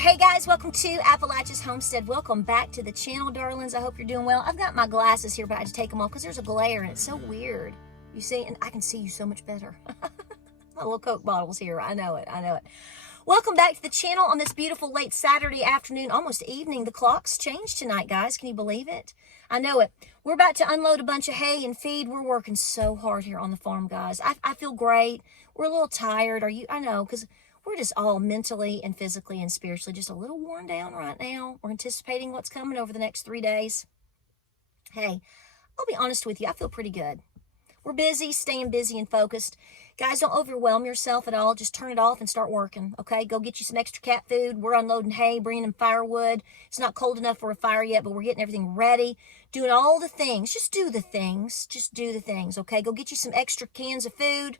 Hey guys, welcome to Appalachia's Homestead. Welcome back to the channel, darlings. I hope you're doing well. I've got my glasses here, but I had to take them off because there's a glare and it's so weird. You see, and I can see you so much better. My little Coke bottles here. I know it. Welcome back to the channel on this beautiful late Saturday afternoon, almost evening. The clock's changed tonight, guys. Can you believe it? I know it. We're about to unload a bunch of hay and feed. We're working so hard here on the farm, guys. I feel great. We're a little tired. I know, because we're just all mentally and physically and spiritually just a little worn down right now. We're anticipating what's coming over the next 3 days. Hey, I'll be honest with you. I feel pretty good. We're busy, staying busy and focused. Guys, don't overwhelm yourself at all. Just turn it off and start working, okay? Go get you some extra cat food. We're unloading hay, bringing in firewood. It's not cold enough for a fire yet, but we're getting everything ready, doing all the things. Just do the things. Just do the things, okay? Go get you some extra cans of food.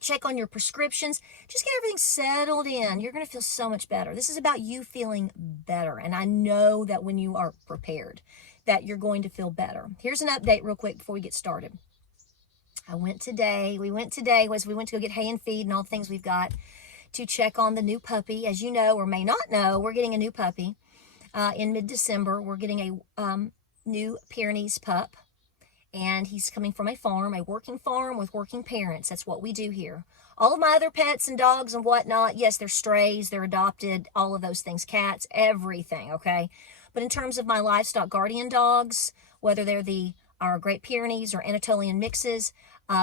Check on your prescriptions. Just get everything settled in. You're going to feel so much better. This is about you feeling better. And I know that when you are prepared, that you're going to feel better. Here's an update real quick before we get started. We went to go get hay and feed and all the things we've got to check on the new puppy. As you know, or may not know, we're getting a new puppy in mid-December. We're getting a new Pyrenees pup. And he's coming from a farm, a working farm with working parents. That's what we do here. All of my other pets and dogs and whatnot, yes, they're strays, they're adopted, all of those things, cats, everything, okay? But in terms of my livestock guardian dogs, whether they're our Great Pyrenees or Anatolian mixes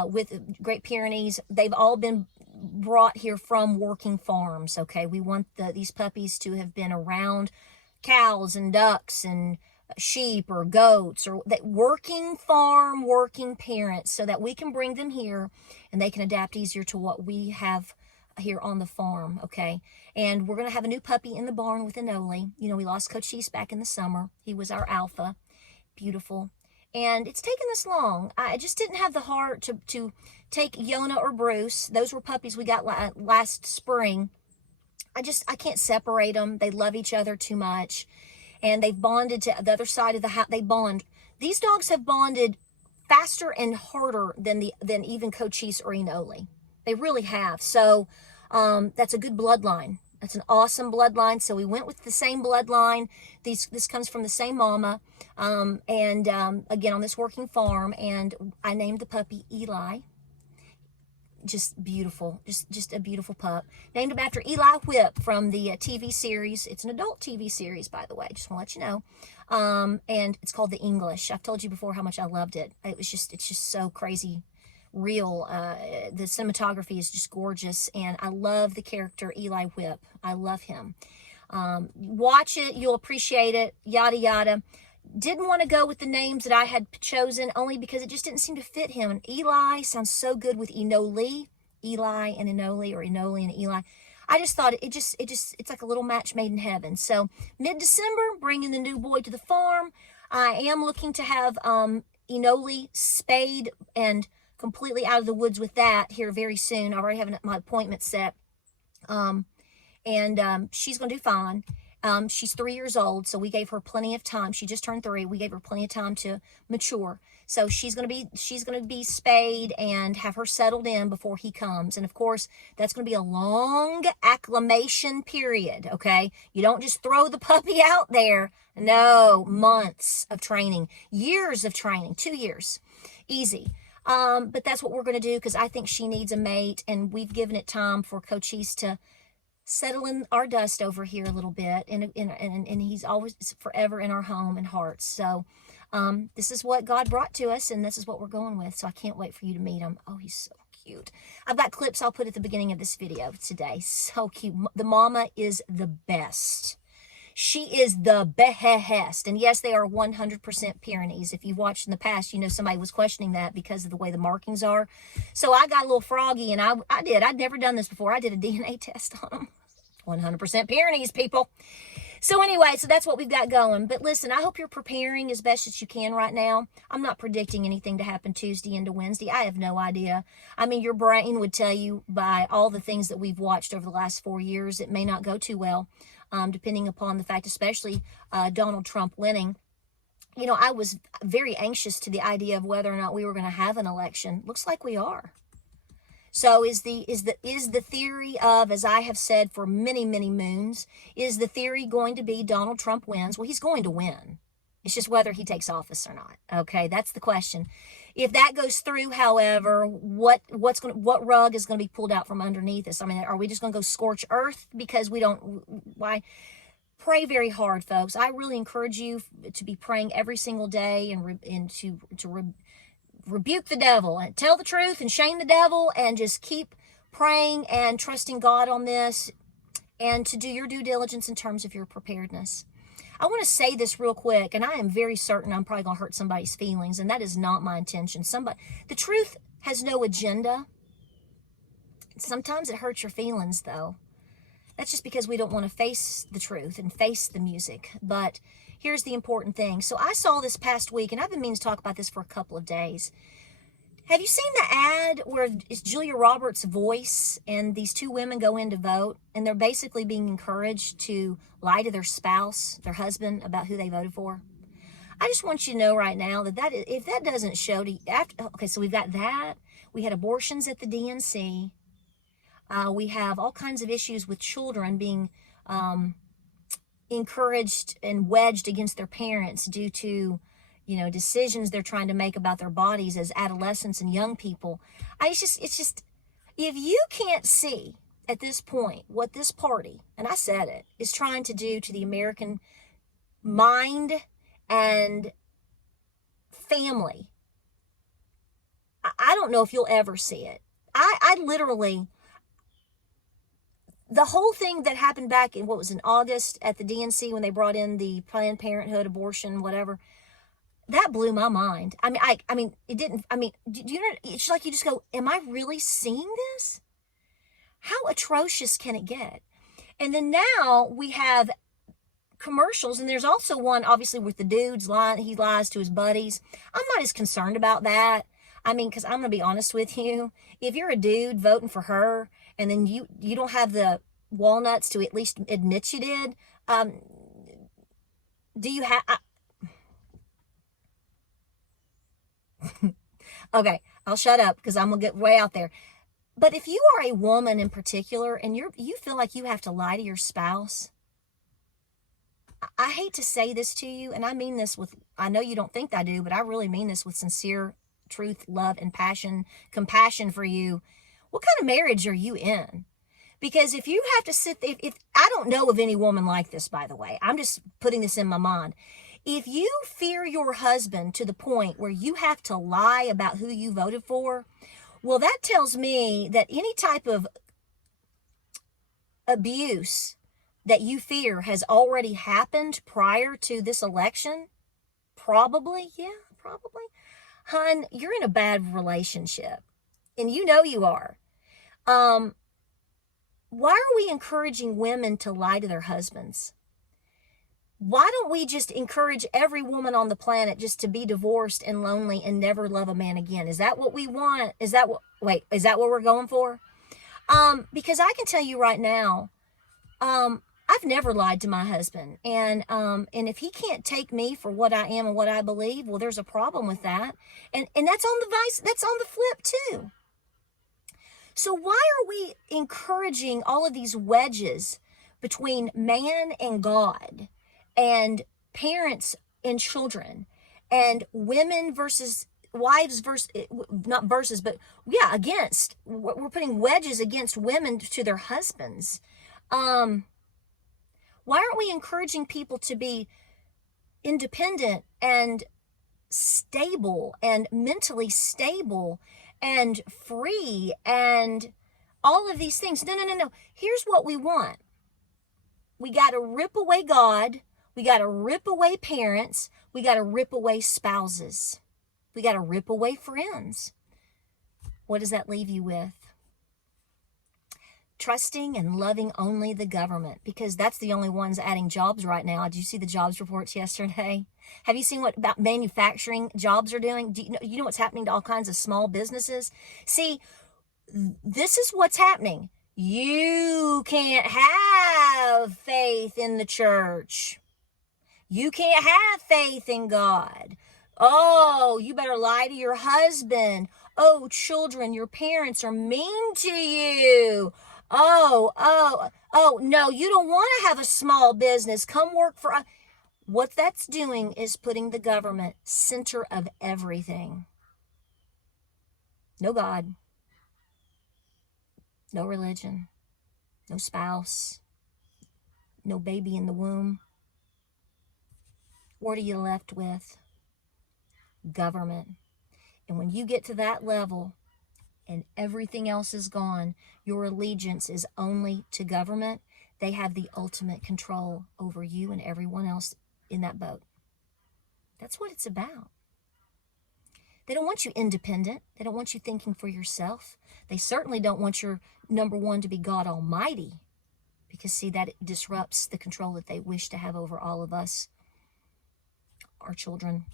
with Great Pyrenees, they've all been brought here from working farms, okay? We want these puppies to have been around cows and ducks and sheep or goats, or that working farm, working parents, so that we can bring them here and they can adapt easier to what we have here on the farm, okay? And we're going to have a new puppy in the barn with Inoli. You know, we lost Cochise back in the summer. He was our alpha. Beautiful. And it's taken this long. I just didn't have the heart to take Yona or Bruce. Those were puppies we got last spring. I can't separate them. They love each other too much. And they've bonded to the other side of the house. They bond. These dogs have bonded faster and harder than even Cochise or Inoli. They really have. So that's a good bloodline. That's an awesome bloodline. So we went with the same bloodline. This comes from the same mama. Again, on this working farm. And I named the puppy Eli. Just beautiful, just a beautiful pup. Named him after Eli Whip from the TV series. It's an adult TV series, by the way. Just want to let you know. And it's called The English. I've told you before how much I loved it. It's just so crazy real. The cinematography is just gorgeous, and I love the character Eli Whip. I love him. Watch it, you'll appreciate it. Yada yada. Didn't want to go with the names that I had chosen only because it just didn't seem to fit him. And Eli sounds so good with Inoli, Eli and Inoli, or Inoli and Eli. I just thought it's like a little match made in heaven. So mid-December, bringing the new boy to the farm. I am looking to have Inoli spayed and completely out of the woods with that here very soon. I already have my appointment set. She's going to do fine. She's 3 years old, so we gave her plenty of time. She just turned 3. We gave her plenty of time to mature. So she's going to be spayed and have her settled in before he comes. And of course, that's going to be a long acclimation period, okay? You don't just throw the puppy out there. No, months of training, years of training, 2 years. Easy. But that's what we're going to do because I think she needs a mate, and we've given it time for Cochise to settle in our dust over here a little bit, and he's always forever in our home and hearts. So this is what God brought to us, and this is what we're going with. So I can't wait for you to meet him. Oh, he's so cute. I've got clips I'll put at the beginning of this video today. So cute. The mama is the best. She is the best. And yes, they are 100% Pyrenees. If you've watched in the past, you know somebody was questioning that because of the way the markings are. So I got a little froggy, and I'd never done this before. I did a DNA test on them. 100% Pyrenees, people. So anyway, so that's what we've got going. But listen, I hope you're preparing as best as you can right now. I'm not predicting anything to happen Tuesday into Wednesday. I have no idea. I mean, your brain would tell you by all the things that we've watched over the last 4 years, it may not go too well, depending upon the fact, especially Donald Trump winning. You know, I was very anxious to the idea of whether or not we were going to have an election. Looks like we are. So is the theory of, as I have said for many, many moons, is the theory going to be Donald Trump wins? Well, he's going to win. It's just whether he takes office or not. Okay, that's the question. If that goes through, however, what rug is going to be pulled out from underneath us? I mean, are we just going to go scorch earth because we don't? Why? Pray very hard, folks. I really encourage you to be praying every single day and to rebuke the devil and tell the truth and shame the devil and just keep praying and trusting God on this, and to do your due diligence in terms of your preparedness. I want to say this real quick, and I am very certain I'm probably going to hurt somebody's feelings, and that is not my intention. The truth has no agenda. Sometimes it hurts your feelings, though. That's just because we don't want to face the truth and face the music. But here's the important thing. So I saw this past week, and I've been meaning to talk about this for a couple of days. Have you seen the ad where it's Julia Roberts' voice and these two women go in to vote, and they're basically being encouraged to lie to their spouse, their husband, about who they voted for? I just want you to know right now that if that doesn't show to you, okay, so we've got that. We had abortions at the DNC. We have all kinds of issues with children being encouraged and wedged against their parents due to, decisions they're trying to make about their bodies as adolescents and young people. It's just, if you can't see at this point what this party, and I said it, is trying to do to the American mind and family, I don't know if you'll ever see it. I literally, the whole thing that happened back in, in August at the DNC when they brought in the Planned Parenthood abortion, whatever, that blew my mind. It didn't, do you know, it's like you just go, am I really seeing this? How atrocious can it get? And then now we have commercials, and there's also one, obviously, with the dudes lying, he lies to his buddies. I'm not as concerned about that. Because I'm going to be honest with you. If you're a dude voting for her, and then you don't have the walnuts to at least admit you did, do you have... Okay, I'll shut up because I'm going to get way out there. But if you are a woman in particular, and you feel like you have to lie to your spouse, I hate to say this to you, and I mean this with, I know you don't think I do, but I really mean this with sincere truth, love, and compassion for you. What kind of marriage are you in? Because if you have to sit there, if I don't know of any woman like this, by the way, I'm just putting this in my mind. If you fear your husband to the point where you have to lie about who you voted for, well, that tells me that any type of abuse that you fear has already happened prior to this election. Probably. Hun, you're in a bad relationship, and you know you are. Why are we encouraging women to lie to their husbands? Why don't we just encourage every woman on the planet just to be divorced and lonely and never love a man again? Is that what we want? Is that what we're going for? Because I can tell you right now, I've never lied to my husband. And if he can't take me for what I am and what I believe, well, there's a problem with that. And that's on the flip too. So why are we encouraging all of these wedges between man and God, and parents and children, and women versus wives versus, not versus, but yeah, against, we're putting wedges against women to their husbands. Why aren't we encouraging people to be independent and stable and mentally stable and free and all of these things? No. Here's what we want. We got to rip away God. We got to rip away parents. We got to rip away spouses. We got to rip away friends. What does that leave you with? Trusting and loving only the government, because that's the only ones adding jobs right now. Did you see the jobs reports yesterday? Have you seen what about manufacturing jobs are doing? Do you know what's happening to all kinds of small businesses? See, this is what's happening. You can't have faith in the church. You can't have faith in God. Oh, you better lie to your husband. Oh, children, your parents are mean to you. Oh, no, you don't want to have a small business. Come work for us. What that's doing is putting the government center of everything. No God, no religion, no spouse, no baby in the womb. What are you left with? Government. And when you get to that level and everything else is gone, your allegiance is only to government. They have the ultimate control over you and everyone else in that boat. That's what it's about. They don't want you independent. They don't want you thinking for yourself. They certainly don't want your number one to be God Almighty, because see, that disrupts the control that they wish to have over all of us, our children,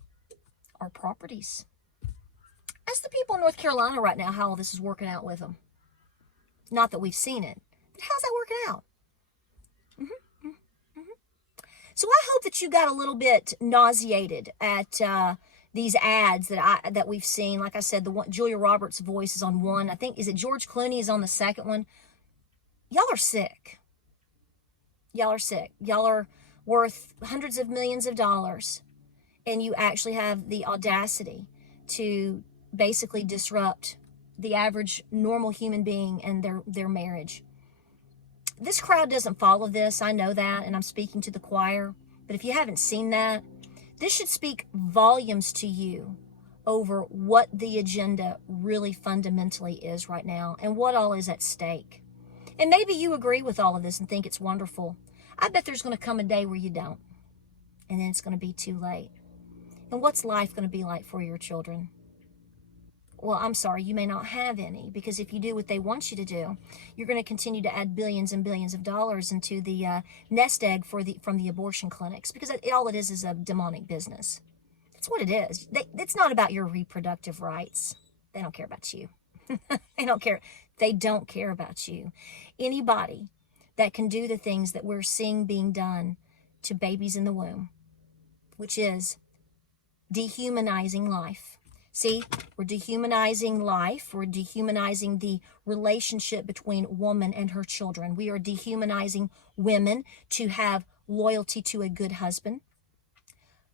our properties. Ask the people in North Carolina right now how all this is working out with them. Not that we've seen it, but how's that working out? So I hope that you got a little bit nauseated at these ads that we've seen. Like I said, the one, Julia Roberts' voice is on one. I think, is it George Clooney is on the second one? Y'all are sick. Y'all are sick. Y'all are worth hundreds of millions of dollars, and you actually have the audacity to basically disrupt the average normal human being and their marriage. This crowd doesn't follow this. I know that, and I'm speaking to the choir. But if you haven't seen that, this should speak volumes to you over what the agenda really fundamentally is right now and what all is at stake. And maybe you agree with all of this and think it's wonderful. I bet there's going to come a day where you don't. And then it's going to be too late. And what's life going to be like for your children? Well, I'm sorry, you may not have any, because if you do what they want you to do, you're going to continue to add billions and billions of dollars into the nest egg from the abortion clinics, because all it is a demonic business. That's what it is. It's not about your reproductive rights. They don't care about you. They don't care. They don't care about you. Anybody that can do the things that we're seeing being done to babies in the womb, which is dehumanizing life. See, we're dehumanizing life. We're dehumanizing the relationship between woman and her children. We are dehumanizing women to have loyalty to a good husband.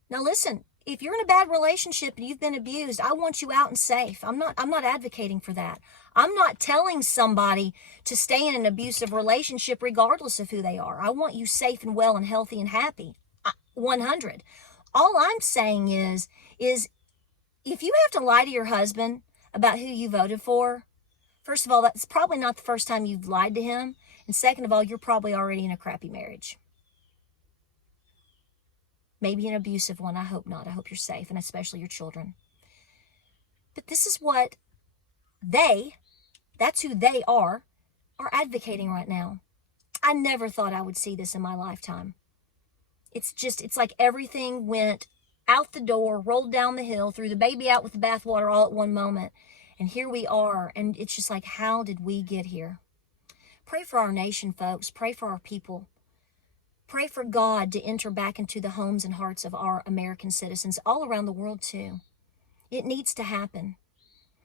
Now listen, if you're in a bad relationship and you've been abused, I want you out and safe. I'm not advocating for that. I'm not telling somebody to stay in an abusive relationship regardless of who they are. I want you safe and well and healthy and happy. 100. All I'm saying is if you have to lie to your husband about who you voted for, first of all, that's probably not the first time you've lied to him. And second of all, you're probably already in a crappy marriage. Maybe an abusive one. I hope not. I hope you're safe, and especially your children. But this is what that's who they are advocating right now. I never thought I would see this in my lifetime. It's like everything went out the door, rolled down the hill, threw the baby out with the bathwater all at one moment. And here we are. And it's just like, how did we get here? Pray for our nation, folks. Pray for our people. Pray for God to enter back into the homes and hearts of our American citizens all around the world too. It needs to happen.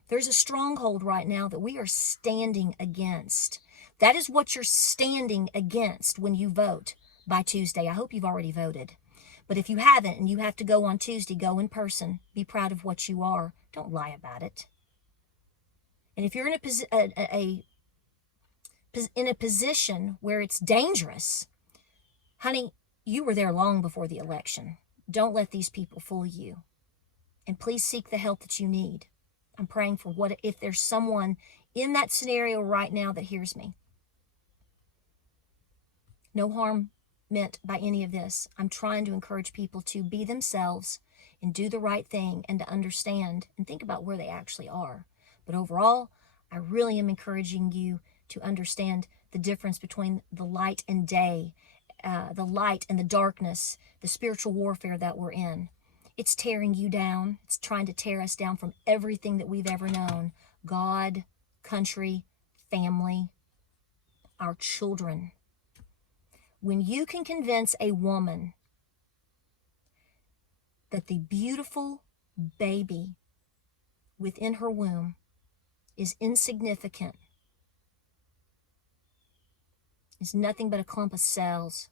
There's a stronghold right now that we are standing against. That is what you're standing against when you vote by Tuesday. I hope you've already voted. But if you haven't and you have to go on Tuesday, go in person. Be proud of what you are. Don't lie about it. And if you're in a position where it's dangerous, honey, you were there long before the election. Don't let these people fool you. And please seek the help that you need. I'm praying for if there's someone in that scenario right now that hears me. No harm meant by any of this. I'm trying to encourage people to be themselves and do the right thing and to understand and think about where they actually are. But overall, I really am encouraging you to understand the difference between the light and day, the light and the darkness, the spiritual warfare that we're in. It's tearing you down. It's trying to tear us down from everything that we've ever known. God, country, family, our children. When you can convince a woman that the beautiful baby within her womb is insignificant, is nothing but a clump of cells.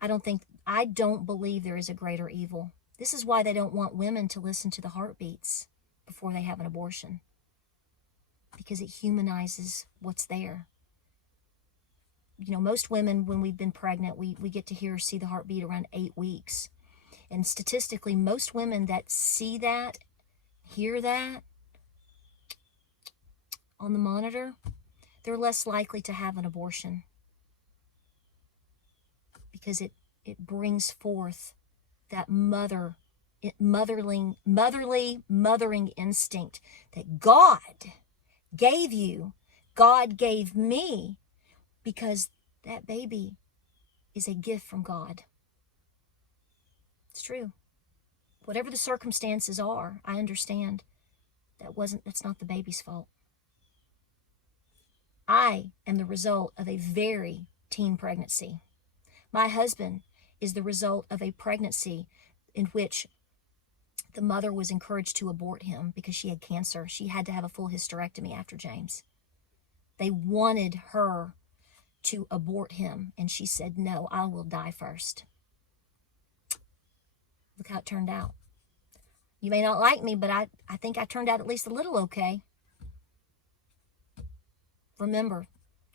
I don't believe there is a greater evil. This is why they don't want women to listen to the heartbeats before they have an abortion, because it humanizes what's there. You know, most women, when we've been pregnant, we get to see the heartbeat around 8 weeks. And statistically, most women that see that, hear that on the monitor, they're less likely to have an abortion, because it brings forth that mothering instinct that God gave you, God gave me, because that baby is a gift from God. It's true. Whatever the circumstances are, I understand that's not the baby's fault. I am the result of a very teen pregnancy. My husband is the result of a pregnancy in which the mother was encouraged to abort him because she had cancer. She had to have a full hysterectomy after James. They wanted her to abort him, and she said, no, I will die first. Look how it turned out. You may not like me, but I think I turned out at least a little okay. Remember,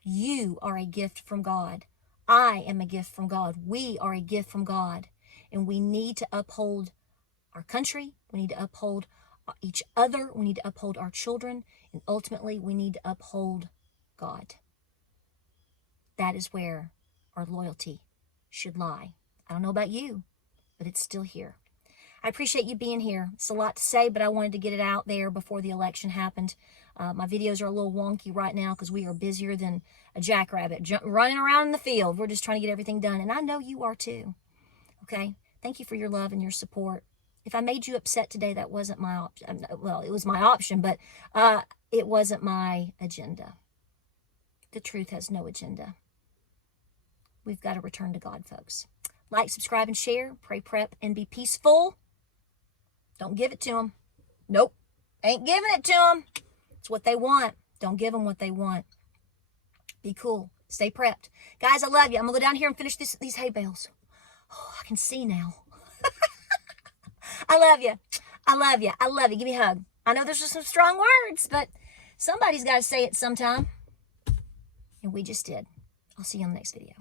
you are a gift from God. I am a gift from God. We are a gift from God. And we need to uphold our country. We need to uphold each other. We need to uphold our children. And ultimately, we need to uphold God. That is where our loyalty should lie. I don't know about you, but it's still here. I appreciate you being here. It's a lot to say, but I wanted to get it out there before the election happened. My videos are a little wonky right now because we are busier than a jackrabbit running around in the field. We're just trying to get everything done, and I know you are too. Okay? Thank you for your love and your support. If I made you upset today, that wasn't my option. Well, it was my option, but it wasn't my agenda. The truth has no agenda. We've got to return to God, folks. Like, subscribe, and share. Pray, prep, and be peaceful. Don't give it to them. Nope. Ain't giving it to them. It's what they want. Don't give them what they want. Be cool. Stay prepped. Guys, I love you. I'm going to go down here and finish these hay bales. Oh, I can see now. I love you. I love you. I love you. Give me a hug. I know there's just some strong words, but somebody's got to say it sometime. And we just did. I'll see you on the next video.